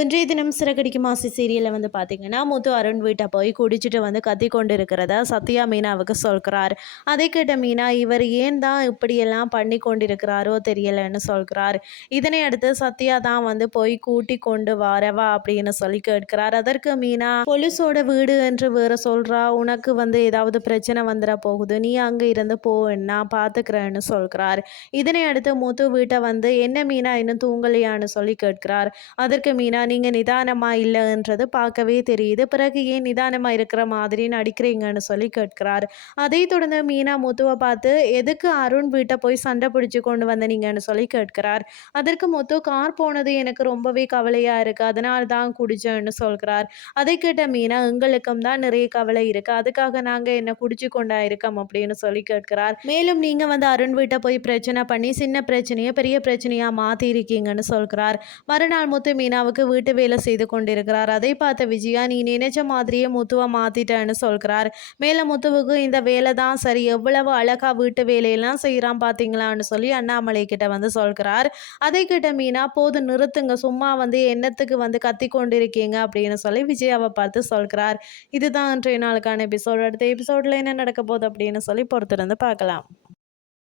இன்றைய தினம் சிறகடிக்கு மாசி சீரியலில் வந்து பார்த்தீங்கன்னா முத்து அருண் வீட்டை போய் குடிச்சிட்டு வந்து கத்தி கொண்டு இருக்கிறத சத்யா மீனாவுக்கு சொல்கிறார். அதை கேட்ட மீனா இவர் ஏன் தான் இப்படியெல்லாம் பண்ணி கொண்டிருக்கிறாரோ தெரியலன்னு சொல்கிறார். இதனை அடுத்து சத்யா தான் வந்து போய் கூட்டி கொண்டு வரவா அப்படின்னு சொல்லி கேட்கிறார். அதற்கு மீனா பொலிஸோட வீடு என்று வேற சொல்கிறா உனக்கு வந்து ஏதாவது பிரச்சனை வந்துட போகுது. நீ அங்கே இருந்து போ நான் பார்த்துக்கிறேன்னு சொல்கிறார். இதனை அடுத்து முத்து வீட்டை வந்து என்ன மீனா இன்னும் தூங்கலையான்னு சொல்லி கேட்கிறார். அதற்கு மீனா நீங்கள் நிதானமாக இல்லைன்றது பார்க்கவே தெரியுது. பிறகு ஏன் நிதானமாக இருக்கிற மாதிரி நடிக்கிறீங்கன்னு சொல்லி கேட்கிறார். அதை தொடர்ந்து மீனா முத்துவை பார்த்து எதுக்கு அருண் வீட்டை போய் சண்டை பிடிச்சி கொண்டு வந்தனீங்கன்னு சொல்லி கேட்கிறார். அதற்கு முத்து கார் போனது எனக்கு ரொம்பவே கவலையாக இருக்குது அதனால தான் குடிச்சேன்னு சொல்கிறார். அதை கேட்ட மீனா எங்களுக்கும் தான் நிறைய கவலை இருக்குது அதுக்காக நாங்கள் என்ன குடிச்சு கொண்டா இருக்கோம்? அப்படின்னு சொல்லி கேட்கிறார். மேலும் நீங்கள் வந்து அருண் வீட்டை போய் பிரச்சனை பண்ணி சின்ன பிரச்சனையை பெரிய பிரச்சனையாக மாற்றிருக்கீங்கன்னு சொல்கிறார். மறுநாள் முத்து மீனாவுக்கு வீட்டு வேலை செய்து கொண்டிருக்கிறார். அதை பார்த்த விஜயா நீ நினைச்ச மாதிரியே முத்துவை மாத்திட்டேன்னு சொல்கிறார். மேலே முத்துவுக்கு இந்த வேலை தான் சரி. எவ்வளவு அழகா வீட்டு வேலையெல்லாம் செய்கிறான் பார்த்தீங்களான்னு சொல்லி அண்ணாமலை கிட்ட வந்து சொல்கிறார். அதை கிட்ட மீனா போது நிறுத்துங்க. சும்மா வந்து என்னத்துக்கு வந்து கத்தி கொண்டிருக்கீங்க அப்படின்னு சொல்லி விஜயாவை பார்த்து சொல்கிறார். இதுதான் இன்றைய நாளுக்கான எபிசோட் அடுத்த எபிசோடில் என்ன நடக்க போகுது? அப்படின்னு சொல்லி பொறுத்திருந்து பார்க்கலாம்.